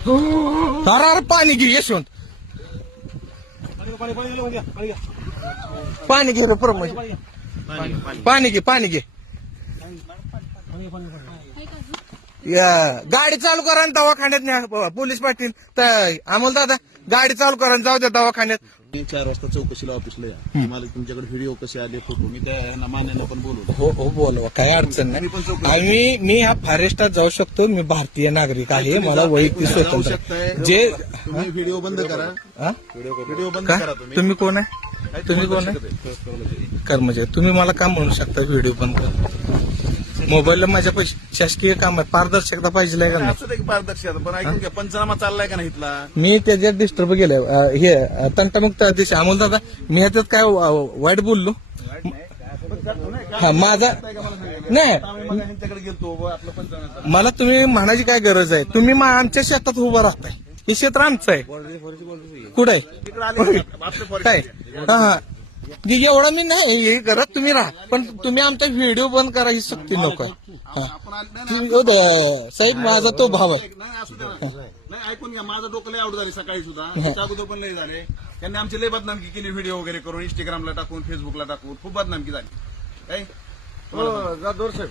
अरे पाणी घे यशवंत, पाणी घे रे प्रमोद, पाणी घे. गाडी चालू करा आणि दवाखान्यात न्या पोलीस पाटील. तर अमोल दादा गाडी चालू करा आणि जाऊ द्या दवाखान्यात. 4 वाजता चौकशीला ऑफिसला या. मला तुमच्याकडे व्हिडिओ कसे आले, फोटो, मी त्या मान्यानं पण बोलवतो. हो बोलवा, काही अडचण नाही. मी हा फॉरेस्टात जाऊ शकतो. मी भारतीय नागरिक आहे, मला वैयक्तिक स्वातंत्र्य. जे तुम्ही व्हिडिओ बंद करा, व्हिडिओ बंद करा. तुम्ही कोण आहे? तुम्ही कोण आहे? कर्मचारी. तुम्ही मला काम म्हणू शकता व्हिडिओ बंद करा? मोबाईलला माझ्या शासकीय काम आहे, पारदर्शकता पाहिजे का नाही? असं ते पारदर्शकता, पण ऐकून घ्या, पंचनामा चाललाय का नाही इथला? मी त्याच्यात डिस्टर्ब केलंय. हे तंटामुक्त दिशा. अमोल दादा मी ह्याच्यात काय वाईट बोललो? हा माझा नाही, ह्यांच्याकडे गेलतो आपलं पंचनामा. मला तुम्ही म्हणायची काय गरज आहे? तुम्ही आमच्या शेतात उभं राहताय, हे क्षेत्र आमचं आहे. कुठं आहे काय? हा एवढा मी नाही हे करत, तुम्ही राहा, पण तुम्ही आमचा व्हिडिओ बंद करा ही सक्ती नको आहे. साहेब माझा तो भाव आहे. नाही ऐकून घ्या, माझं डोकं लय आउट झाले सकाळी सुद्धा, त्याच्या अगोदर पण लय झाले. त्यांनी आमची लय बदनामकी केली, व्हिडिओ वगैरे करून, इंस्टाग्रामला टाकून, फेसबुकला टाकून खूप बदनामकी झाली. काय जाधवर साहेब